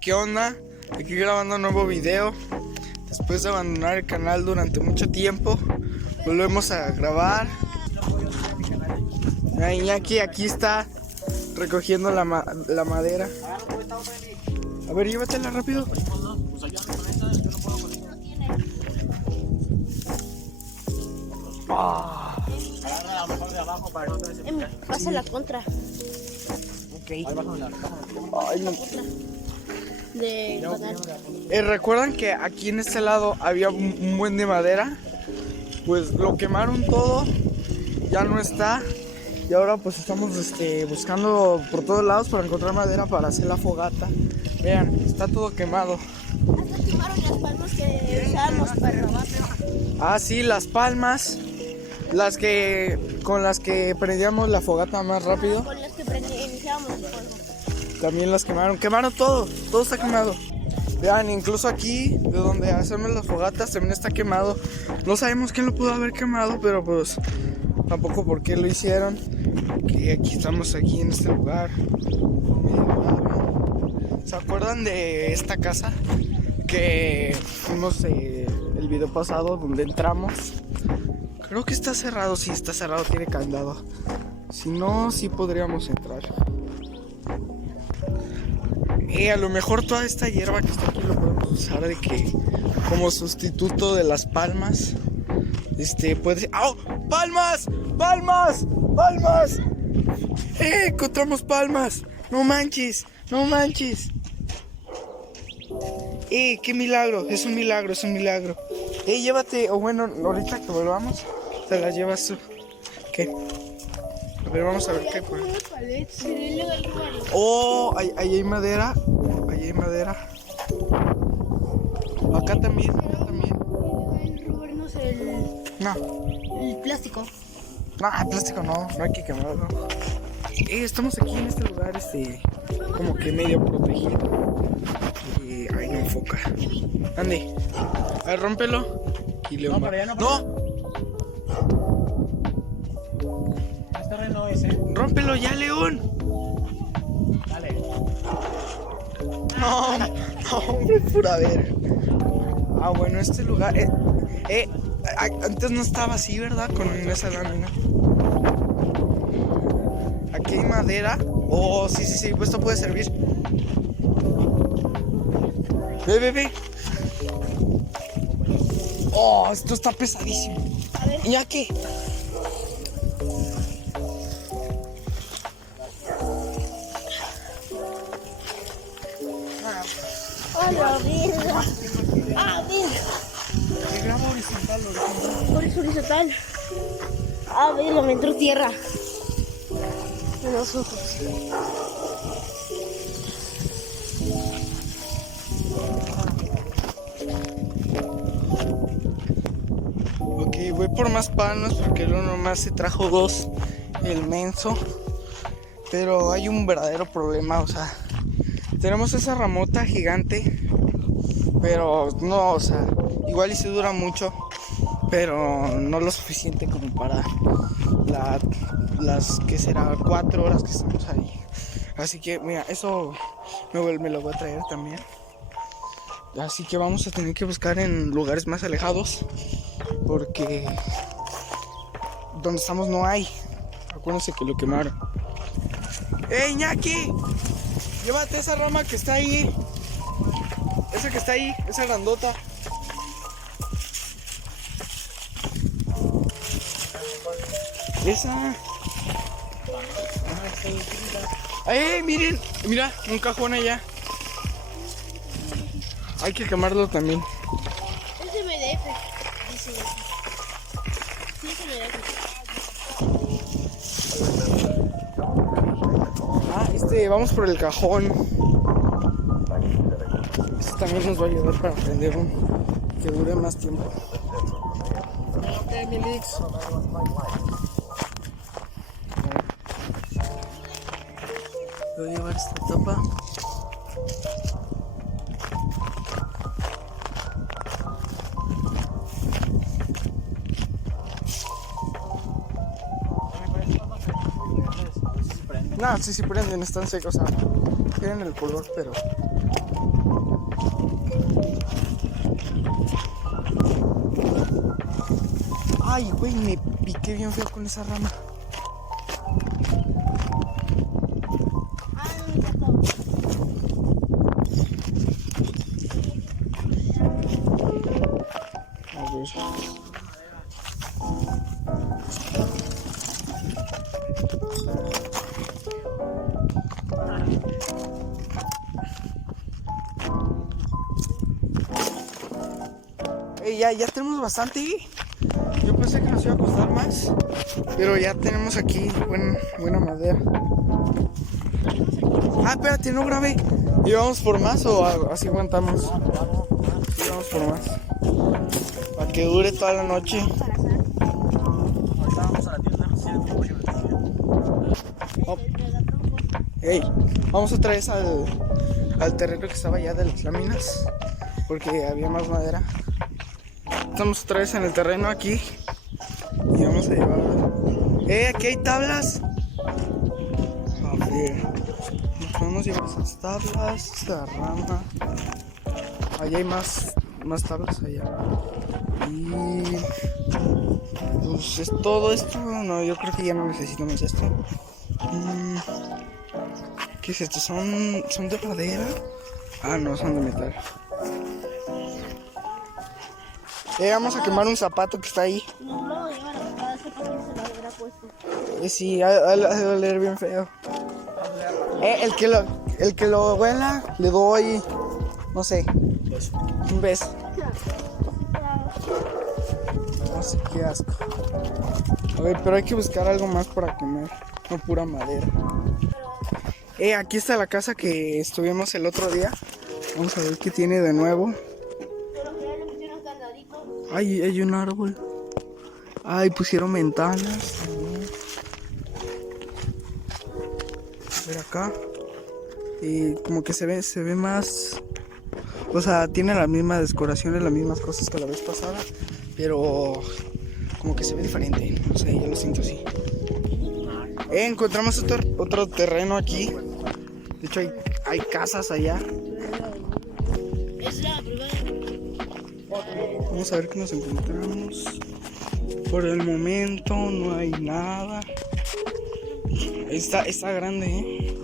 ¿Qué onda? Aquí grabando un nuevo video. Después de abandonar el canal durante mucho tiempo, volvemos a grabar. Iñaki aquí está recogiendo la madera. A ver, llévatela rápido. Pasa la contra. Okay. Ay, no. ¿Recuerdan que aquí en este lado había un buen de madera? Pues lo quemaron todo, ya no está. Y ahora pues estamos buscando por todos lados para encontrar madera para hacer la fogata. Vean, está todo quemado. Hasta quemaron las palmas que usábamos para robar. Ah, sí, las palmas. Con las que prendíamos la fogata más rápido. Con las que iniciábamos el fuego. También las quemaron todo está quemado. Vean, incluso aquí, de donde hacemos las fogatas, también está quemado. No sabemos quién lo pudo haber quemado, pero pues tampoco por qué lo hicieron. Que aquí estamos aquí en este lugar. ¿Se acuerdan de esta casa? Que fuimos el video pasado donde entramos. Creo que está cerrado, sí está cerrado, tiene candado. Si no, sí podríamos entrar. A lo mejor toda esta hierba que está aquí lo podemos usar como sustituto de las palmas. Puede ser. ¡Oh! ¡Palmas! ¡Palmas! ¡Palmas! Encontramos palmas. No manches. ¡Qué milagro! Es un milagro. Llévate, o bueno, ahorita que volvamos, te las llevas tú. ¿Qué? A ver, vamos a ver qué por ahí. Oh, ahí hay madera. Acá también. Robarnos el plástico. No, el plástico no hay que quemarlo. Estamos aquí en este lugar, como que medio protegido. Ahí no enfoca. Ande, a ver, rómpelo. Y León va. ¡No! No es, ¡Rómpelo ya, León! Dale. No, hombre, pura verga. Ah, bueno, este lugar antes no estaba así, ¿verdad? Con esa lámina. Aquí hay madera. Oh, sí, pues esto puede servir. Ve. Oh, esto está pesadísimo. A ver. ¿Y aquí? ¡A la verga! ¡Ah, verga! Se graba Horizontal. Ah, verga, me entró tierra en los ojos. Ok, voy por más palmas porque luego nomás se trajo 2, el menso. Pero hay un verdadero problema, o sea, tenemos esa ramota gigante, pero no, o sea, igual y se dura mucho, pero no lo suficiente como para las que será 4 horas que estamos ahí. Así que, mira, eso me lo voy a traer también. Así que vamos a tener que buscar en lugares más alejados, porque donde estamos no hay. Acuérdense que lo quemaron. Iñaki, llévate esa rama que está ahí. Esa que está ahí, esa grandota. Esa. Miren, mira, un cajón allá. Hay que quemarlo también. Es MDF, dice. Sí, es MDF. Vamos por el cajón. Este también nos va a ayudar para prender que dure más tiempo. Ok, Milix. Voy a llevar esta tapa. No, sí prenden, están secos, tienen el color, pero Ay, güey, me piqué bien feo con esa rama. A ver. Ya tenemos bastante. Yo pensé que nos iba a costar más, pero ya tenemos aquí buena madera. Ah, espérate, no grabé. ¿Y vamos por más o así aguantamos? Sí, vamos por más. Para que dure toda la noche. Ahorita vamos a la tienda. Oh. Hey, vamos otra vez al terreno que estaba allá de las láminas, porque había más madera. Estamos otra vez en el terreno aquí y vamos a llevar. Aquí hay tablas. A ver, nos podemos llevar esas tablas, esta rama. Allá hay más tablas allá. Y pues es todo esto. No, yo creo que ya no necesitamos esto. ¿Qué es esto? ¿Son de madera? Ah, no, son de metal. Vamos a quemar un zapato que está ahí. No lo llevan a la casa porque se lo hubiera puesto. Sí, ha de oler bien feo. El que lo huela, le doy, no sé, un beso. No sé, qué asco. A ver, pero hay que buscar algo más para quemar, no pura madera. Aquí está la casa que estuvimos el otro día. Vamos a ver qué tiene de nuevo. Pero que ya le pusieron candadito. Ay, hay un árbol. Ay, pusieron ventanas también. A ver acá. Y como que se ve más. O sea, tiene las mismas decoraciones, las mismas cosas que la vez pasada. Pero como que se ve diferente. No sé, yo lo siento así. Encontramos otro terreno aquí. De hecho, hay casas allá. Es la primera. Vamos a ver qué nos encontramos. Por el momento no hay nada. Está grande,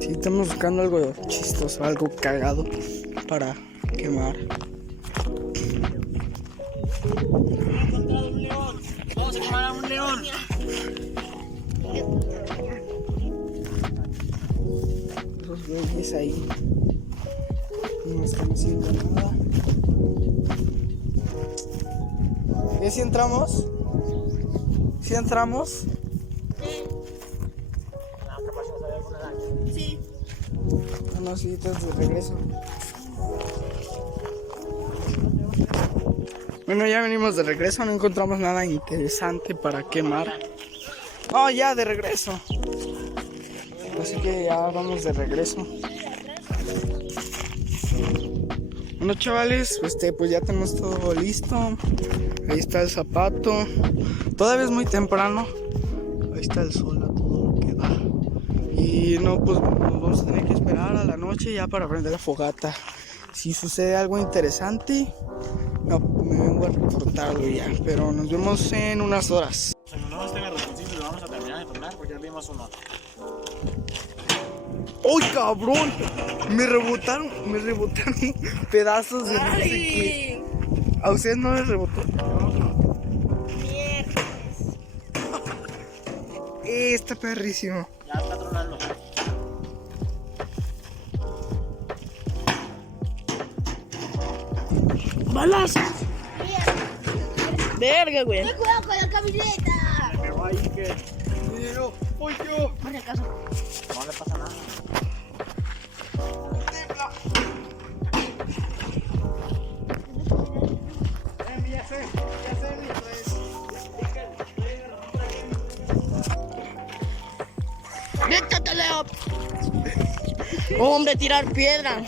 Sí, estamos buscando algo chistoso, algo cagado para quemar. Vamos a quemar a un león. Esos güeyes ahí no están haciendo nada. ¿Y si entramos? ¿Si entramos? Sí. No, sí, estás de regreso. Bueno, ya venimos de regreso, no encontramos nada interesante para quemar. Oh, ya de regreso. Así que ya vamos de regreso. Bueno, chavales, pues ya tenemos todo listo. Ahí está el zapato. Todavía es muy temprano. Ahí está el sol a todo lo que da. Y no, pues nos vamos a tener que esperar a la noche ya para prender la fogata. Si sucede algo interesante, no, me vengo a reportarlo ya. Pero nos vemos en unas horas. Cuando no estén arrepentidos, lo vamos a terminar de tomar porque ya dimos uno. ¡Uy, cabrón! Me rebotaron pedazos de no sé qué. ¿A ustedes no les rebotó? Está perrísimo. Ya está tronando. ¡Balazos! Verga, güey. Ten cuidado con la camioneta. Me va ahí que Dinero, pollo. Por si acaso. no le pasa nada. ¡Métate, Leo! Hombre, tirar piedra.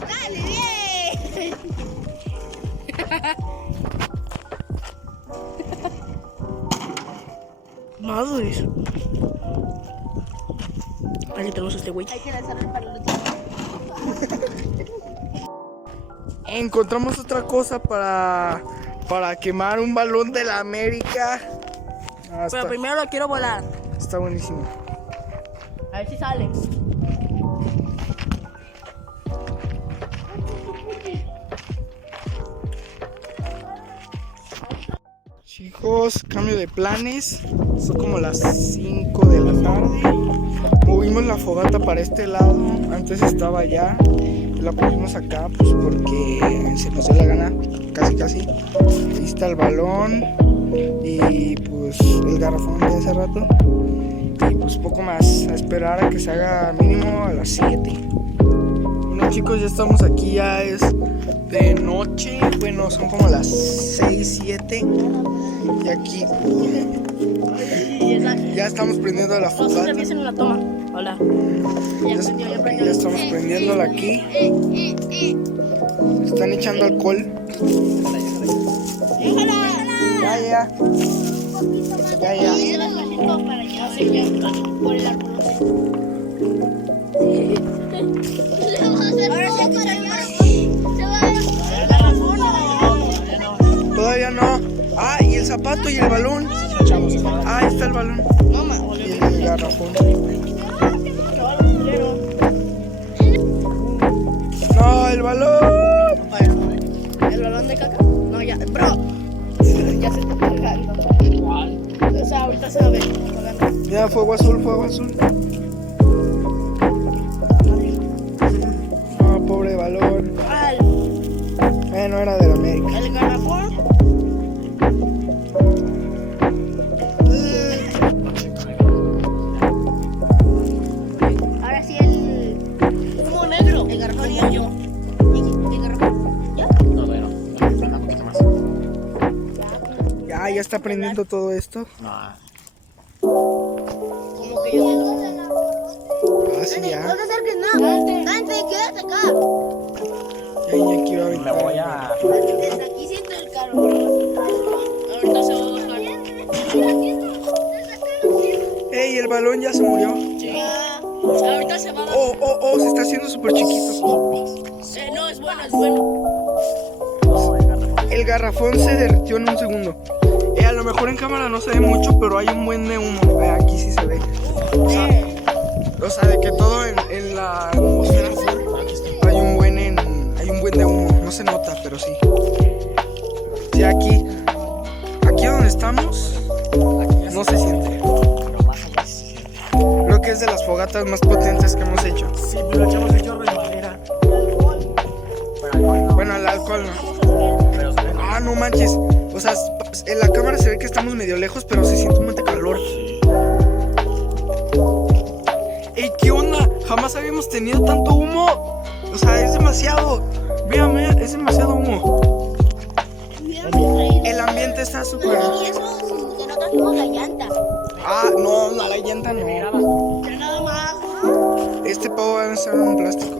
¡Dale, bien! Madres. Aquí tenemos a este güey. Hay que lanzarle para el otro. Encontramos otra cosa para quemar un balón de la América. Pero primero lo quiero volar. Está buenísimo. A ver si sale. Chicos, cambio de planes. Son como las 5 de la tarde. Movimos la fogata para este lado. Antes estaba allá. La pusimos acá pues porque se nos dio la gana. Casi. Ahí está el balón. Y pues el garrafón de hace rato. Y pues poco más. A esperar a que se haga mínimo a las 7. Bueno chicos, ya estamos aquí. Ya es de noche. Bueno, son como las 6, 7. Y aquí ya estamos prendiendo la fogata. Nosotros empiezan la toma. Hola. Ya estamos prendiéndola aquí. Están echando alcohol. Ya. Por el arbolote. Ahora se Todavía no. Ah, y el zapato y el balón. Ah, ahí está el balón. Y el garrafón. No, el balón. ¿El balón de caca? No, ya, bro. Ya se está cargando. O sea, ahorita se va a ver. Ya, fuego azul. No, pobre balón. No era del América. El garrafón. Ahora sí el Humo negro. El garrafón Como y yo. el garrafón. ¿Ya? No, bueno, prenda un poquito más. Ya está prendiendo todo esto. No. Como que yo. Ah, sí, ya. No te acerques, no. Dante, quédate acá. Ya aquí va a Me aventar. voy a... Desde aquí siento el carro. Ahorita se va a bajar. ¡Ey, el balón ya se murió! Sí. Ahorita se va a bajar. Oh, se está haciendo súper chiquito. No, es bueno. El garrafón se derritió en un segundo. A lo mejor en cámara no se ve mucho, pero hay un buen de humo. Aquí sí se ve. O sea, de que todo en la atmósfera hay un buen de humo. No se nota, pero sí. Sí, aquí donde estamos no se siente. Creo que es de las fogatas más potentes que hemos hecho. Sí, pero echamos el chorro de madera. Bueno, el alcohol no. Pero se ve. Ah, no manches. O sea, en la cámara se ve que estamos medio lejos, pero se siente un montón de calor. ¡Ey, qué onda! Jamás habíamos tenido tanto humo. O sea, es demasiado. Véame, es demasiado humo. El ambiente está súper. Y eso sin que no trajimos la llanta. Ah, no, la llanta no. Ya nada más. Este pavo va a ser un plástico.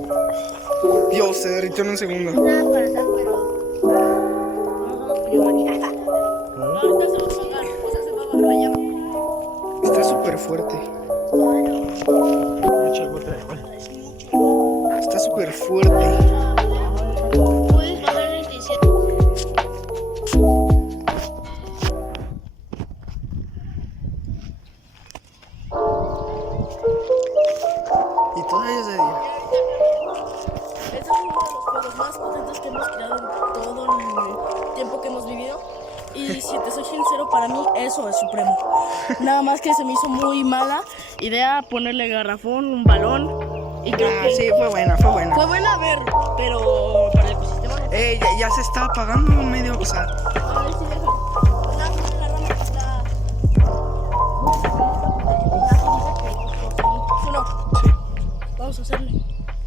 Dios, se derritió en un segundo. Nada para hacer, pero. No somos neumonía. Ahorita se va a apagar. O sea, se va a bajar la llama. Está súper fuerte. Echa el bote de alcohol. Está súper fuerte. Puedes bajar la intensidad. Y todavía es de día. Este es uno de los juegos más potentes que hemos creado en todo el tiempo que hemos vivido. Y si te soy sincero, para mí eso es supremo. Nada más que se me hizo muy mala idea ponerle garrafón, un balón. Y creo que Sí, fue buena. fue buena ver, pero para el ecosistema no. Ya se está apagando un medio. O sea, A ver si deja. La rama está. No. Vamos a hacerle.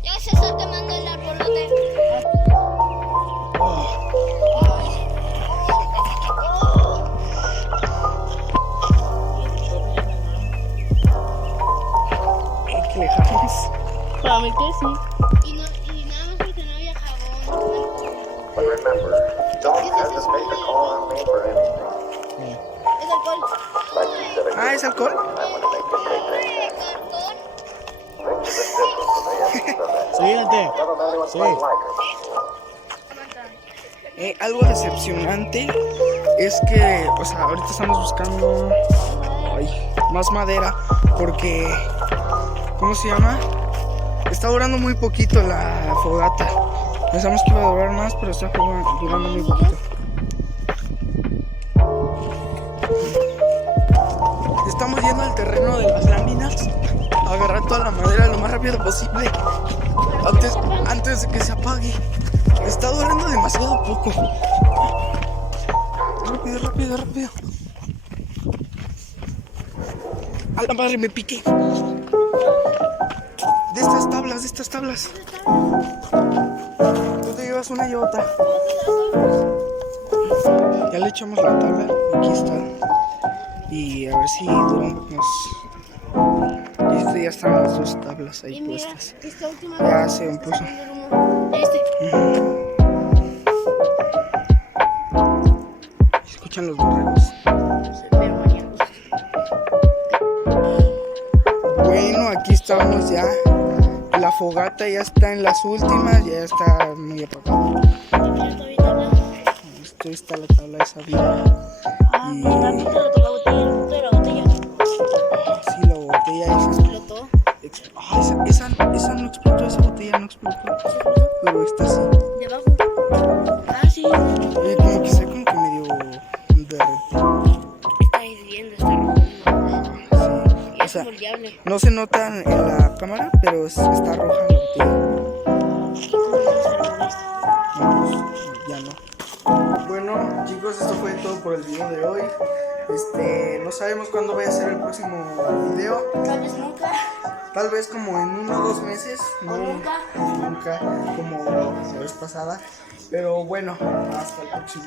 Ya se está quemando el arbolote. hay que alejarnos. Para mí que sí. Y nada más porque no había jabón. But remember, don't hesitate to call on me for anything. Es alcohol. Ah, ¿es alcohol? Siguiente. Sí. Algo decepcionante es que, o sea, ahorita estamos buscando más madera porque, ¿cómo se llama? Está durando muy poquito la fogata. Pensamos que iba a durar más, pero está durando muy poquito. Estamos yendo al terreno de las láminas a agarrar toda la madera lo más rápido posible antes de que se apague. Está durando demasiado poco. Rápido, rápido, rápido. A la madre, me piqué. De estas tablas. Tú te llevas una y otra. Ya le echamos la tabla. Aquí está. Y a ver si dura un poco más. Listo, ya están las dos tablas ahí puestas. Esta última Ya se impuso. Escuchan los borregos. Bueno, aquí estamos ya. La fogata ya está en las últimas, ya está muy apagada. Esto está la tabla esa bien. Y sí, la botella esa explotó. esa no explotó, esa botella no explotó. Pero esta sí. De abajo. Ah, sí. Oye, como que está como que medio derretido. Está hirviendo, está rojo. Sí. Y O es sea, moldeable. no se notan en la cámara, pero está roja la botella. No, pues, ya no. Bueno, chicos, esto fue todo por el video de hoy. No sabemos cuándo vaya a ser el próximo video. Tal vez nunca. Tal vez como en 1 o 2 meses. O nunca. Nunca, como la vez pasada. Pero bueno, hasta el próximo.